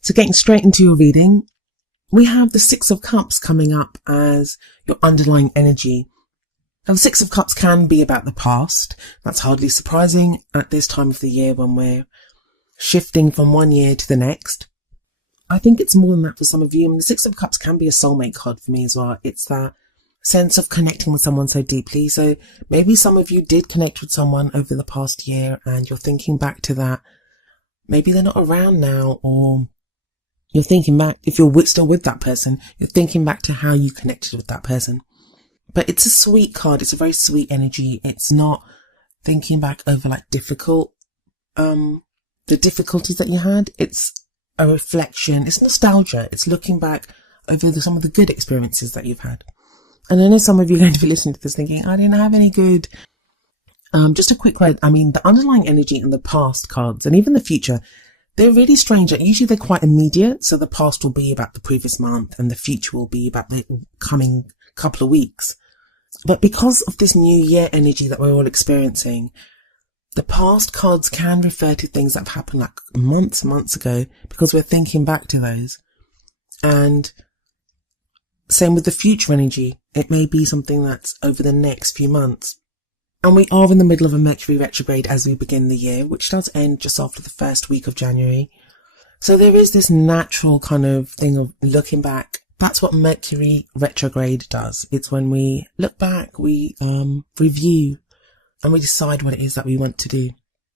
So getting straight into your reading, we have the Six of Cups coming up as your underlying energy. Now, the Six of Cups can be about the past. That's hardly surprising at this time of the year when we're shifting from one year to the next. I think it's more than that for some of you. I mean, the Six of Cups can be a soulmate card for me as well. It's that sense of connecting with someone so deeply. So maybe some of you did connect with someone over the past year and you're thinking back to that. Maybe they're not around now, or you're thinking back, if you're still with that person, you're thinking back to how you connected with that person. But it's a sweet card. It's a very sweet energy. It's not thinking back over like the difficulties that you had. It's a reflection. It's nostalgia. It's looking back over some of the good experiences that you've had. And I know some of you are going to be listening to this thinking, I didn't have any good. Just a quick word. I mean, the underlying energy in the past cards and even the future, they're really strange. Usually they're quite immediate. So the past will be about the previous month and the future will be about the coming couple of weeks. But because of this new year energy that we're all experiencing, the past cards can refer to things that have happened like months ago, because we're thinking back to those. And same with the future energy. It may be something that's over the next few months. And we are in the middle of a Mercury retrograde as we begin the year, which does end just after the first week of January. So there is this natural kind of thing of looking back. That's what Mercury retrograde does. It's when we look back, we review, and we decide what it is that we want to do.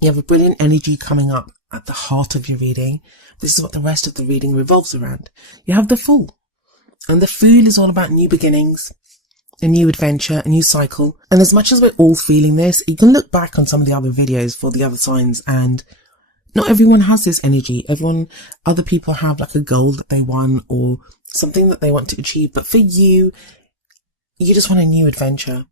You have a brilliant energy coming up at the heart of your reading. This is what the rest of the reading revolves around. You have the Fool. And the Fool is all about new beginnings, a new adventure, a new cycle. And as much as we're all feeling this, you can look back on some of the other videos for the other signs, and not everyone has this energy. Other people have like a goal that they want or something that they want to achieve. But for you, you just want a new adventure.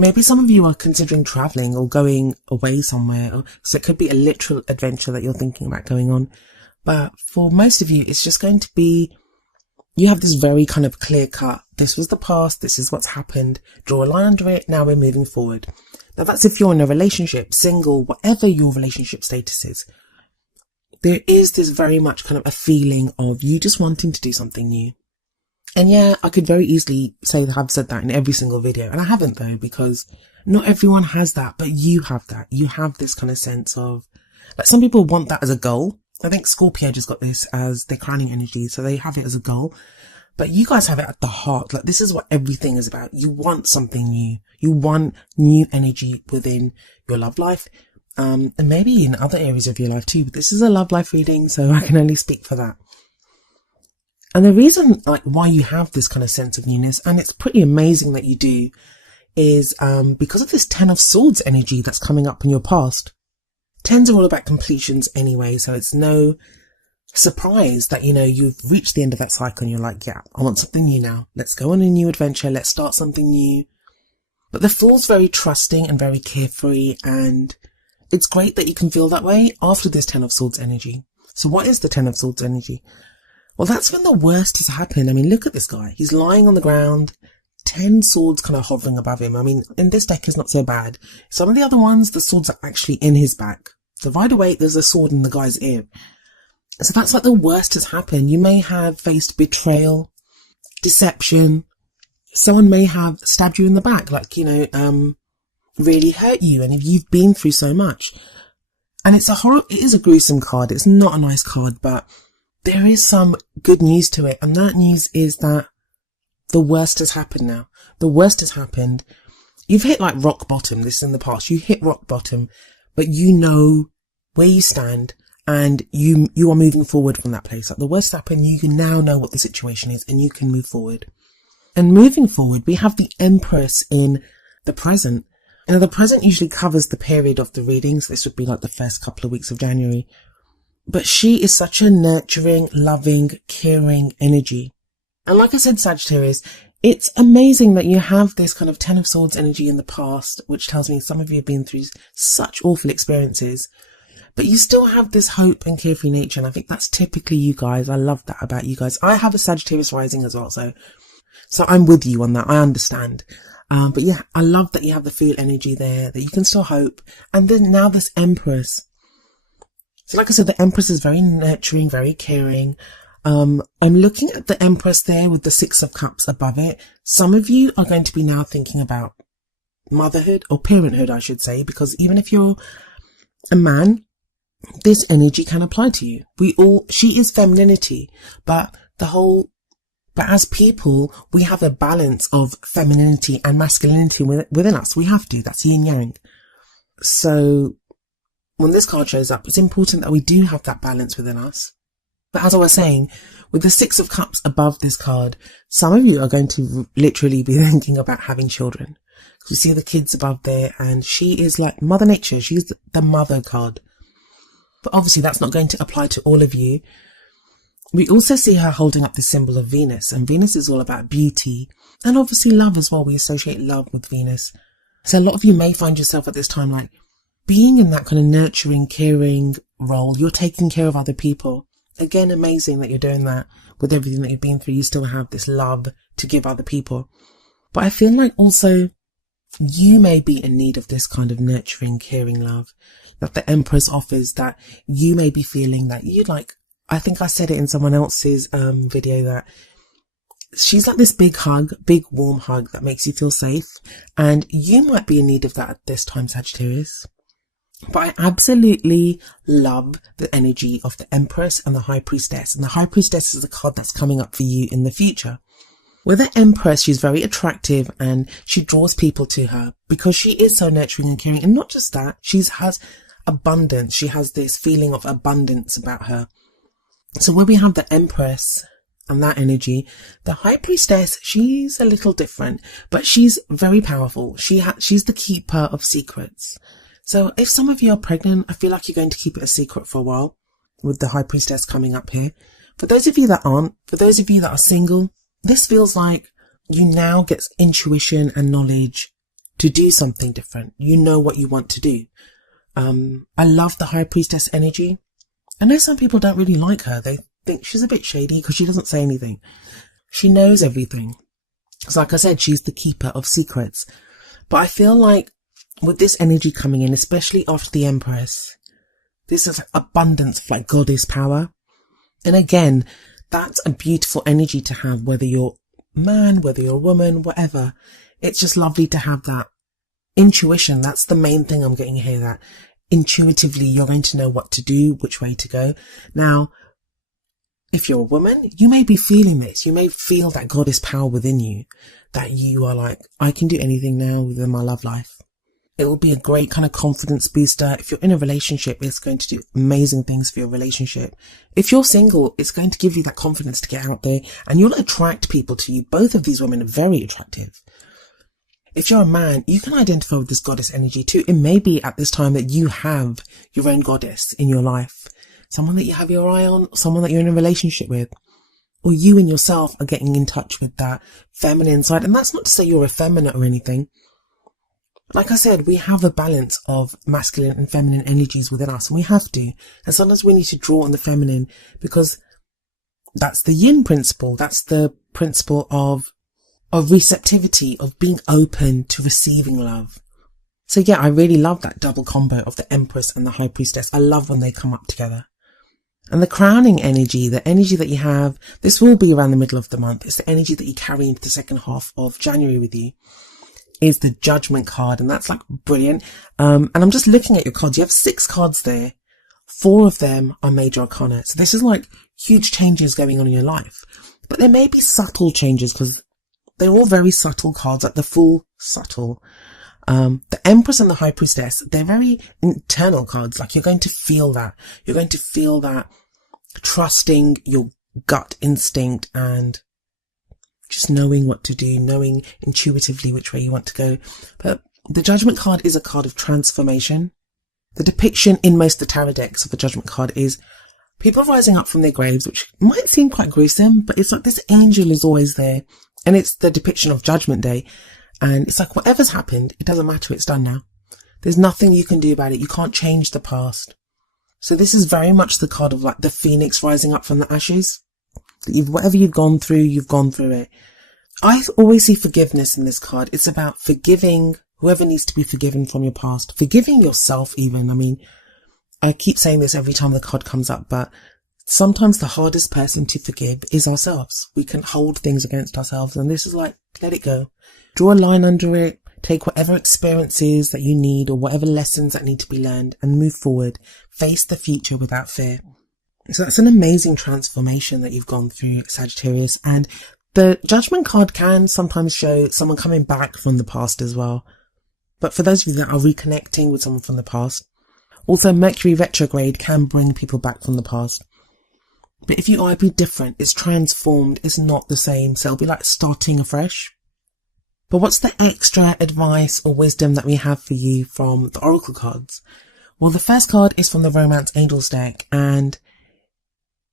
Maybe some of you are considering traveling or going away somewhere. So it could be a literal adventure that you're thinking about going on. But for most of you, it's just going to be, you have this very kind of clear cut. This was the past. This is what's happened. Draw a line under it. Now we're moving forward. Now that's if you're in a relationship, single, whatever your relationship status is. There is this very much kind of a feeling of you just wanting to do something new. And yeah, I could very easily say that I've said that in every single video. And I haven't though, because not everyone has that, but you have that. You have this kind of sense of, like, some people want that as a goal. I think Scorpio just got this as their crowning energy. So they have it as a goal, but you guys have it at the heart. Like, this is what everything is about. You want something new. You want new energy within your love life. And maybe in other areas of your life too, but this is a love life reading, so I can only speak for that. And the reason, like, why you have this kind of sense of newness, and it's pretty amazing that you do, is because of this Ten of Swords energy that's coming up in your past. Tens are all about completions anyway, so it's no surprise that, you know, you've reached the end of that cycle and you're like, yeah, I want something new now. Let's go on a new adventure. Let's start something new. But the Fool's very trusting and very carefree, and it's great that you can feel that way after this Ten of Swords energy. So what is the Ten of Swords energy? Well, that's when the worst has happened. I mean, look at this guy. He's lying on the ground, 10 swords kind of hovering above him. I mean, in this deck, it's not so bad. Some of the other ones, the swords are actually in his back. So right away, there's a sword in the guy's ear. So that's like the worst has happened. You may have faced betrayal, deception. Someone may have stabbed you in the back, like, you know, really hurt you. And if you've been through so much, and it is a gruesome card. It's not a nice card, but there is some good news to it. And that news is that the worst has happened now. The worst has happened. You've hit like rock bottom. This is in the past. You hit rock bottom, but you know where you stand and you are moving forward from that place. Like, the worst happened. You can now know what the situation is and you can move forward. And moving forward, we have the Empress in the present. Now, the present usually covers the period of the readings. This would be like the first couple of weeks of January. But she is such a nurturing, loving, caring energy. And like I said, Sagittarius, it's amazing that you have this kind of Ten of Swords energy in the past, which tells me some of you have been through such awful experiences. But you still have this hope and carefree nature. And I think that's typically you guys. I love that about you guys. I have a Sagittarius rising as well. So I'm with you on that. I understand. But yeah, I love that you have the Fool energy there, that you can still hope. And then now this Empress. So like I said, the Empress is very nurturing, very caring. I'm looking at the Empress there with the Six of Cups above it. Some of you are going to be now thinking about motherhood or parenthood, I should say, because even if you're a man, this energy can apply to you. She is femininity, but as people, we have a balance of femininity and masculinity within us. We have to. That's yin yang. So when this card shows up, it's important that we do have that balance within us. But as I was saying, with the Six of Cups above this card, some of you are going to literally be thinking about having children. You see the kids above there, and she is like Mother Nature. She's the mother card. But obviously that's not going to apply to all of you. We also see her holding up the symbol of Venus, and Venus is all about beauty and obviously love as well. We associate love with Venus. So a lot of you may find yourself at this time like being in that kind of nurturing, caring role. You're taking care of other people. Again, amazing that you're doing that with everything that you've been through. You still have this love to give other people. But I feel like also you may be in need of this kind of nurturing, caring love that the Empress offers, that you may be feeling that you'd like. I think I said it in someone else's video that she's like this big hug, big warm hug that makes you feel safe. And you might be in need of that at this time, Sagittarius. But I absolutely love the energy of the Empress and the High Priestess. And the High Priestess is a card that's coming up for you in the future. With the Empress, she's very attractive and she draws people to her because she is so nurturing and caring. And not just that, she has abundance. She has this feeling of abundance about her. So when we have the Empress and that energy, the High Priestess, she's a little different, but she's very powerful. She's the keeper of secrets. So if some of you are pregnant, I feel like you're going to keep it a secret for a while with the High Priestess coming up here. For those of you that aren't, for those of you that are single, this feels like you now get intuition and knowledge to do something different. You know what you want to do. I love the High Priestess energy. I know some people don't really like her. They think she's a bit shady because she doesn't say anything. She knows everything. So like I said, she's the keeper of secrets. But I feel like with this energy coming in, especially after the Empress, this is like abundance of like goddess power. And again, that's a beautiful energy to have, whether you're a man, whether you're a woman, whatever. It's just lovely to have that intuition. That's the main thing I'm getting here, that intuitively you're going to know what to do, which way to go. Now, if you're a woman, you may be feeling this. You may feel that goddess power within you, that you are like, I can do anything now within my love life. It will be a great kind of confidence booster. If you're in a relationship, it's going to do amazing things for your relationship. If you're single, it's going to give you that confidence to get out there and you'll attract people to you. Both of these women are very attractive. If you're a man, you can identify with this goddess energy too. It may be at this time that you have your own goddess in your life. Someone that you have your eye on, someone that you're in a relationship with. Or you and yourself are getting in touch with that feminine side. And that's not to say you're effeminate or anything. Like I said, we have a balance of masculine and feminine energies within us, and we have to. And sometimes we need to draw on the feminine because that's the yin principle. That's the principle of receptivity, of being open to receiving love. So yeah, I really love that double combo of the Empress and the High Priestess. I love when they come up together. And the crowning energy, the energy that you have, this will be around the middle of the month. It's the energy that you carry into the second half of January with you. Is the Judgment card, and that's like brilliant. And I'm just looking at your cards. You have 6 cards there. 4 of them are major arcana. So this is like huge changes going on in your life. But there may be subtle changes because they're all very subtle cards, like the full subtle. The Empress and the High Priestess, they're very internal cards. Like you're going to feel that. You're going to feel that trusting your gut instinct and just knowing what to do, knowing intuitively which way you want to go. But the Judgment card is a card of transformation. The depiction in most of the tarot decks of the Judgment card is people rising up from their graves, which might seem quite gruesome, but it's like this angel is always there. And it's the depiction of Judgment Day. And it's like whatever's happened, it doesn't matter, it's done now. There's nothing you can do about it. You can't change the past. So this is very much the card of like the phoenix rising up from the ashes. Whatever you've gone through it. I always see forgiveness in this card. It's about forgiving whoever needs to be forgiven from your past, forgiving yourself even. I mean, I keep saying this every time the card comes up, but sometimes the hardest person to forgive is ourselves. We can hold things against ourselves, and this is like, let it go. Draw a line under it, take whatever experiences that you need or whatever lessons that need to be learned and move forward. Face the future without fear. So that's an amazing transformation that you've gone through, Sagittarius. And the Judgment card can sometimes show someone coming back from the past as well. But for those of you that are reconnecting with someone from the past, also Mercury retrograde can bring people back from the past. But if you are be different, it's transformed, it's not the same. So it'll be like starting afresh. But what's the extra advice or wisdom that we have for you from the Oracle cards? Well, the first card is from the Romance Angels deck, and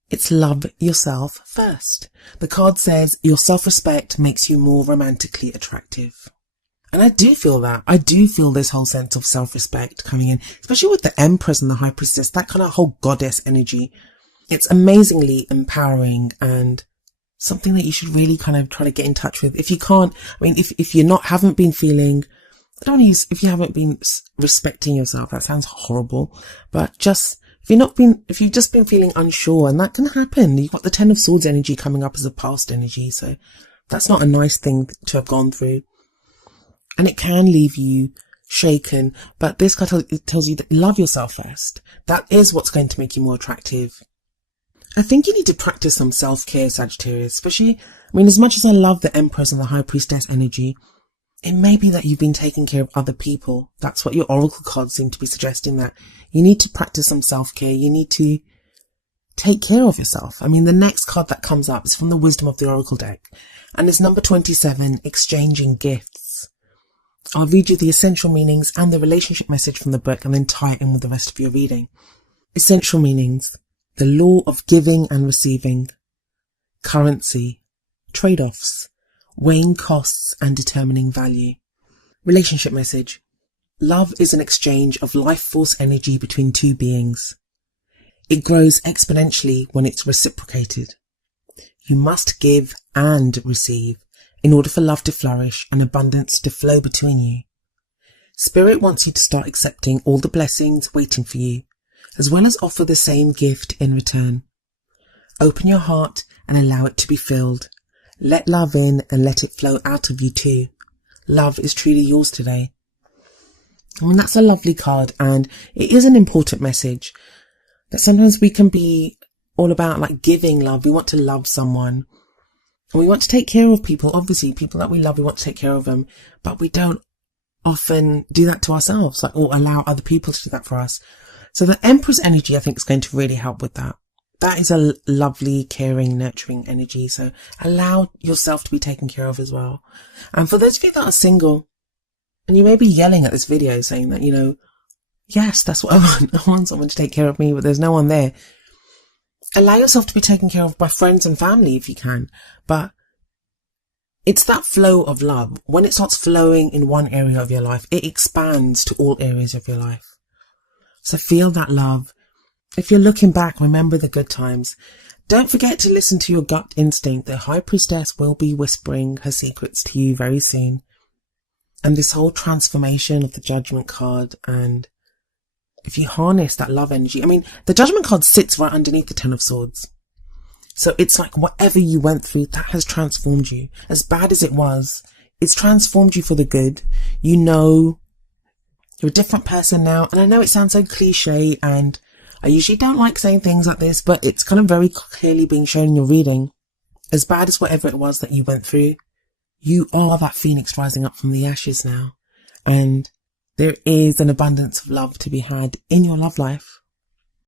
it's love yourself first. The card says your self-respect makes you more romantically attractive. And I do feel that. I do feel this whole sense of self-respect coming in, especially with the Empress and the High Priestess, that kind of whole goddess energy. It's amazingly empowering and something that you should really kind of try to get in touch with. If you can't, I mean, if you're haven't been feeling, I don't want to use, if you haven't been respecting yourself, that sounds horrible, but just, if you've just been feeling unsure, and that can happen. You've got the Ten of Swords energy coming up as a past energy, so that's not a nice thing to have gone through. And it can leave you shaken, but this card tells you that love yourself first. That is what's going to make you more attractive. I think you need to practice some self-care, Sagittarius, especially, I mean, as much as I love the Empress and the High Priestess energy, it may be that you've been taking care of other people. That's what your Oracle cards seem to be suggesting, that you need to practice some self-care. You need to take care of yourself. I mean, the next card that comes up is from the Wisdom of the Oracle deck, and it's number 27, Exchanging Gifts. I'll read you the essential meanings and the relationship message from the book and then tie it in with the rest of your reading. Essential meanings: the law of giving and receiving, currency, trade-offs, weighing costs and determining value. Relationship message: love is an exchange of life force energy between two beings. It grows exponentially when it's reciprocated. You must give and receive in order for love to flourish and abundance to flow between you. Spirit wants you to start accepting all the blessings waiting for you, as well as offer the same gift in return. Open your heart and allow it to be filled. Let love in and let it flow out of you too. Love is truly yours today. I mean, that's a lovely card, and it is an important message that sometimes we can be all about like giving love. We want to love someone and we want to take care of people. Obviously, people that we love, we want to take care of them, but we don't often do that to ourselves, like, or allow other people to do that for us. So the Empress energy, I think, is going to really help with that. That is a lovely, caring, nurturing energy. So allow yourself to be taken care of as well. And for those of you that are single, and you may be yelling at this video saying that, you know, yes, that's what I want. I want someone to take care of me, but there's no one there. Allow yourself to be taken care of by friends and family if you can. But it's that flow of love. When it starts flowing in one area of your life, it expands to all areas of your life. So feel that love. If you're looking back, remember the good times. Don't forget to listen to your gut instinct. The High Priestess will be whispering her secrets to you very soon. And this whole transformation of the Judgment card, and if you harness that love energy, I mean, the Judgment card sits right underneath the Ten of Swords. So it's like whatever you went through, that has transformed you. As bad as it was, it's transformed you for the good. You know, you're a different person now. And I know it sounds so cliche, and I usually don't like saying things like this, but it's kind of very clearly being shown in your reading. As bad as whatever it was that you went through, you are that phoenix rising up from the ashes now. And there is an abundance of love to be had in your love life.